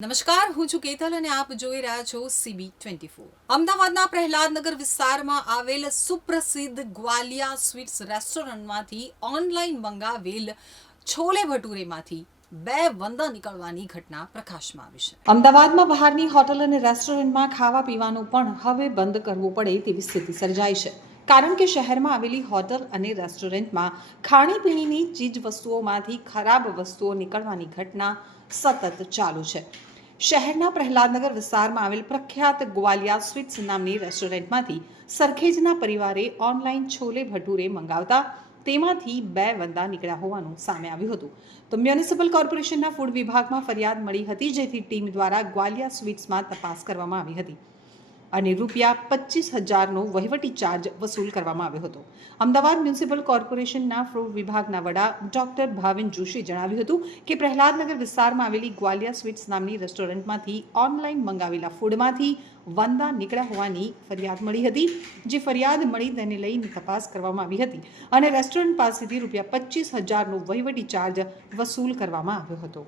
નમસ્કાર, હું છું કેતલ અને આપ જોઈ રહ્યા છો સીબી ટ્વેન્ટી ફોર અમદાવાદના પ્રહલાદનગર વિસ્તારમાં આવેલ સુપ્રસિદ્ધ ગ્વાલિયા સ્વીટ્સ રેસ્ટોરન્ટમાંથી ઓનલાઈન મંગાવેલ છોલે ભટુરેમાંથી બે વંદા નીકળવાની ઘટના પ્રકાશમાં આવી છે. અમદાવાદમાં બહારની હોટલ અને રેસ્ટોરન્ટમાં ખાવા પીવાનું પણ હવે બંધ કરવું પડે તેવી સ્થિતિ સર્જાઈ છે. કારણ કે શહેરમાં આવેલી હોટલ અને રેસ્ટોરન્ટમાં ખાણીપીણીની ચીજ વસ્તુઓમાંથી ખરાબ વસ્તુઓ નીકળવાની ઘટના સતત ચાલુ છે. શહેરના પ્રહલાદનગર વિસ્તારમાં આવેલ પ્રખ્યાત ગ્વાલિયા સ્વીટ્સ નામની રેસ્ટોરન્ટમાંથી સરખેજના પરિવારે ઓનલાઈન છોલે ભટુરે મંગાવતા તેમાંથી બે વંદા નીકળ્યા હોવાનું સામે આવ્યું હતું. તો મ્યુનિસિપલ કોર્પોરેશનના ફૂડ વિભાગમાં ફરિયાદ મળી હતી, જેથી ટીમ દ્વારા ગ્વાલિયા સ્વીટ્સમાં તપાસ કરવામાં આવી હતી. અને રૂપિયા પચીસ હજારનો વહીવટી ચાર્જ વસૂલ કરવામાં આવ્યો હતો. અમદાવાદ મ્યુનિસિપલ કોર્પોરેશનના ફૂડ વિભાગના વડા ડોક્ટર ભાવિન જોશીએ જણાવ્યું હતું કે પ્રહલાદનગર વિસ્તારમાં આવેલી ગ્વાલિયા સ્વીટ્સ નામની રેસ્ટોરન્ટમાંથી ઓનલાઈન મંગાવેલા ફૂડમાંથી વંદા નીકળ્યા હોવાની ફરિયાદ મળી હતી, જે ફરિયાદ મળી તેને લઈને તપાસ કરવામાં આવી હતી અને રેસ્ટોરન્ટ પાસેથી રૂપિયા પચીસ હજારનો વહીવટી ચાર્જ વસૂલ કરવામાં આવ્યો હતો.